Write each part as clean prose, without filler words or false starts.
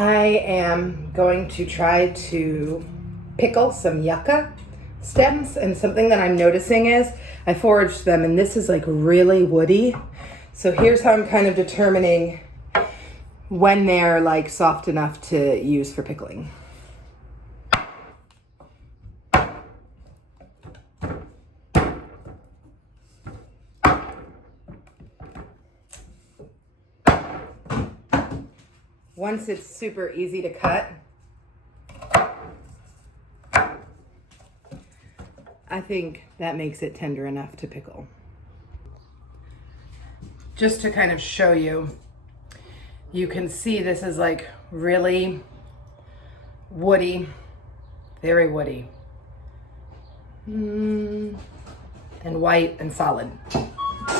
I am going to try to pickle some yucca stems, and something that I'm noticing is I foraged them and this is like really woody. So here's how I'm kind of determining when they're like soft enough to use for pickling. Once it's super easy to cut, I think that makes it tender enough to pickle. Just to kind of show you, you can see this is like really woody, very woody, and white and solid.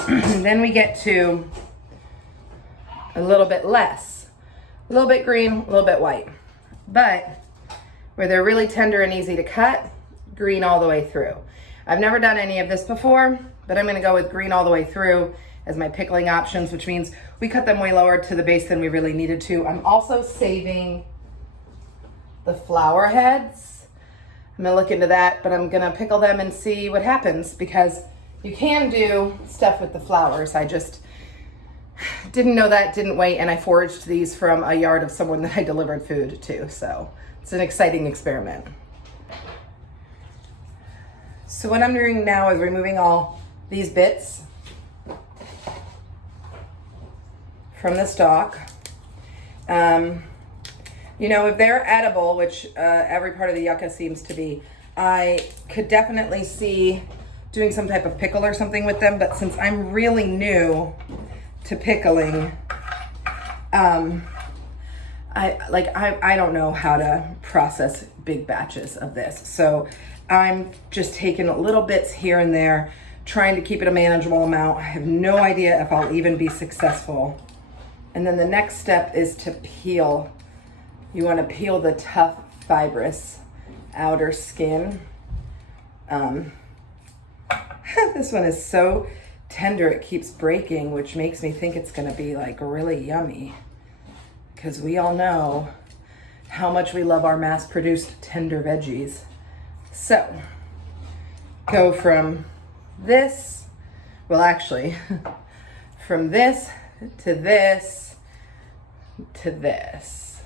Then we get to a little bit less. A little bit green, a little bit white. But where they're really tender and easy to cut, green all the way through. I've never done any of this before, but I'm gonna go with green all the way through as my pickling options, which means we cut them way lower to the base than we really needed to. I'm also saving the flower heads. I'm gonna look into that, but I'm gonna pickle them and see what happens, because you can do stuff with the flowers. I just didn't know that, didn't wait, and I foraged these from a yard of someone that I delivered food to, so it's an exciting experiment. So what I'm doing now is removing all these bits from the stalk. You know, if they're edible, which every part of the yucca seems to be, I could definitely see doing some type of pickle or something with them, but since I'm really new to pickling, I don't know how to process big batches of this. So I'm just taking little bits here and there, trying to keep it a manageable amount. I have no idea if I'll even be successful. And then the next step is to peel. You want to peel the tough, fibrous outer skin. This one is so tender it keeps breaking, which makes me think it's gonna be like really yummy, because we all know how much we love our mass-produced tender veggies. So go from this, well actually, from this to this to this.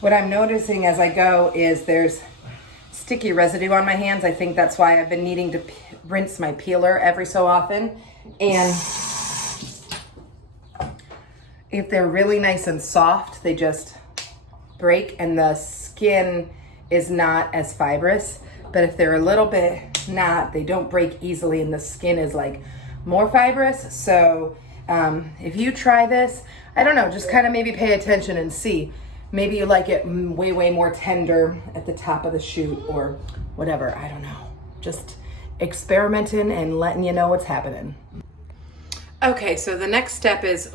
What I'm noticing as I go is there's sticky residue on my hands. I think that's why I've been needing to rinse my peeler every so often. And if they're really nice and soft, they just break and the skin is not as fibrous. But if they're a little bit not, they don't break easily and the skin is like more fibrous. So if you try this, I don't know, just kind of maybe pay attention and see. Maybe you like it way, way more tender at the top of the shoot or whatever, I don't know. Just experimenting and letting you know what's happening. Okay, so the next step is,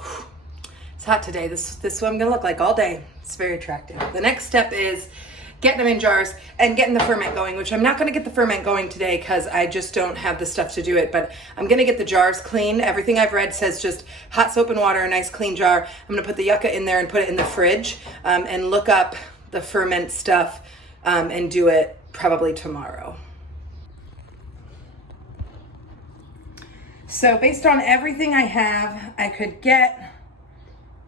it's hot today. This is what I'm gonna look like all day. It's very attractive. The next step is getting them in jars and getting the ferment going, which I'm not gonna get the ferment going today because I just don't have the stuff to do it, but I'm gonna get the jars clean. Everything I've read says just hot soap and water, a nice clean jar. I'm gonna put the yucca in there and put it in the fridge and look up the ferment stuff and do it probably tomorrow. So based on everything I have, I could get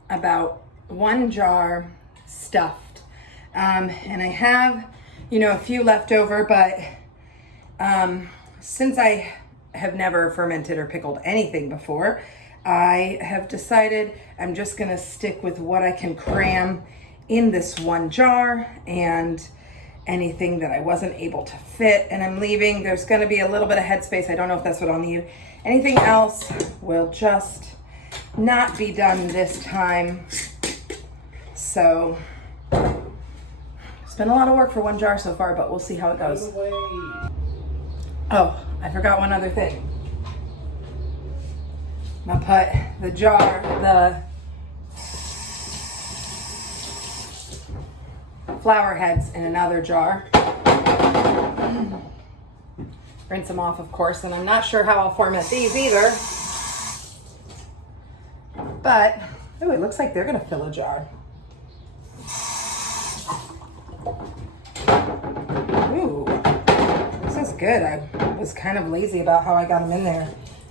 about 1 jar stuffed. And I have, you know, a few left over, but since I have never fermented or pickled anything before, I have decided I'm just gonna stick with what I can cram in this 1 jar and anything that I wasn't able to fit. And I'm leaving, there's gonna be a little bit of headspace. I don't know if that's what I'll need. Anything else will just not be done this time. So it's been a lot of work for 1 jar so far, but we'll see how it goes. Oh, I forgot one other thing. I'm gonna put the flower heads in another jar. Rinse them off, of course, and I'm not sure how I'll format these either. But, oh, it looks like they're gonna fill a jar. Ooh, this is good. I was kind of lazy about how I got them in there.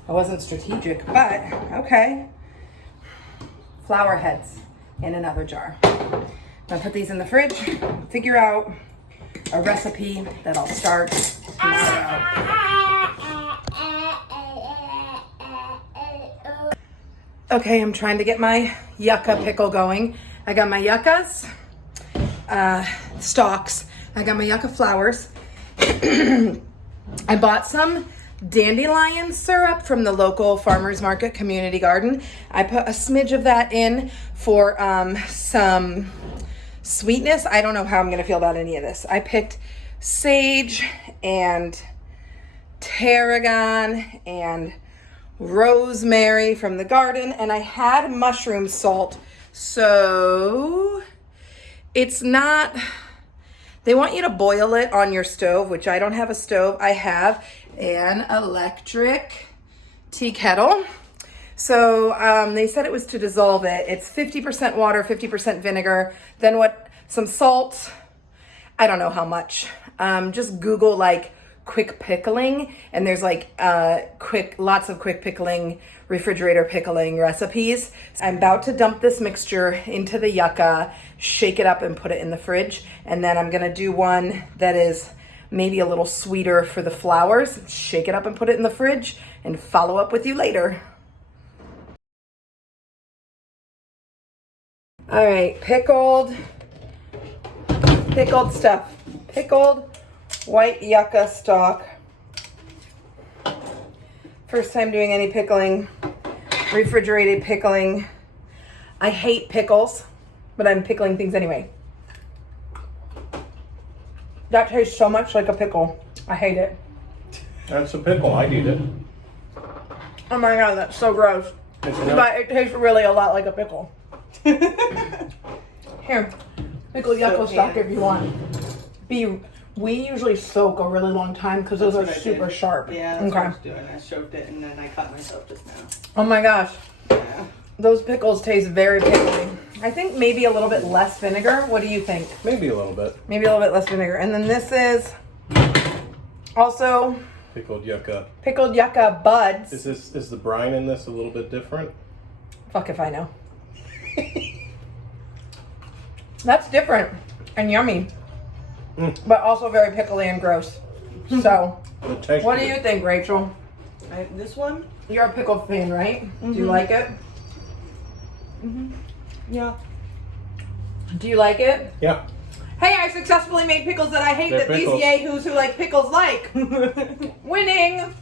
I wasn't strategic, but okay. Flower heads in another jar. I'm gonna put these in the fridge, figure out a recipe that I'll start tomorrow. Okay, I'm trying to get my yucca pickle going. I got my yuccas, stalks. I got my yucca flowers. I bought some dandelion syrup from the local farmer's market community garden. I put a smidge of that in for some sweetness. I don't know how I'm gonna feel about any of this. I picked sage and tarragon and rosemary from the garden, and I had mushroom salt. So it's not, they want you to boil it on your stove, which I don't have a stove. I have an electric tea kettle. So they said it was to dissolve it. It's 50% water, 50% vinegar. Then some salt. I don't know how much. Just Google like quick pickling, and there's like lots of quick pickling, refrigerator pickling recipes. I'm about to dump this mixture into the yucca, shake it up and put it in the fridge. And then I'm gonna do one that is maybe a little sweeter for the flowers, shake it up and put it in the fridge, and follow up with you later. All right, pickled stuff. Pickled white yucca stalk. First time doing any pickling, refrigerated pickling. I hate pickles, but I'm pickling things anyway. That tastes so much like a pickle. I hate it. That's a pickle. I'd eat it. Oh my God, that's so gross. But it tastes really a lot like a pickle. Here, pickled yucca stock if you want. We usually soak a really long time because those are super sharp. Yeah, that's what I was doing. I soaked it and then I cut myself just now. Oh my gosh. Yeah. Those pickles taste very pickly. I think maybe a little bit less vinegar. What do you think? Maybe a little bit. Maybe a little bit less vinegar. And then this is also Pickled yucca. pickled yucca buds. Is the brine in this a little bit different? Fuck if I know. That's different and yummy. But also very pickly and gross. So, what do you think, Rachel? This one? You're a pickle fan, right? Do you like it? Yeah. Do you like it? Yeah. Hey, I successfully made pickles that I hate They're that pickles. these yahoos who like pickles like. Winning!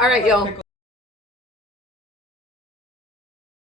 All right, y'all.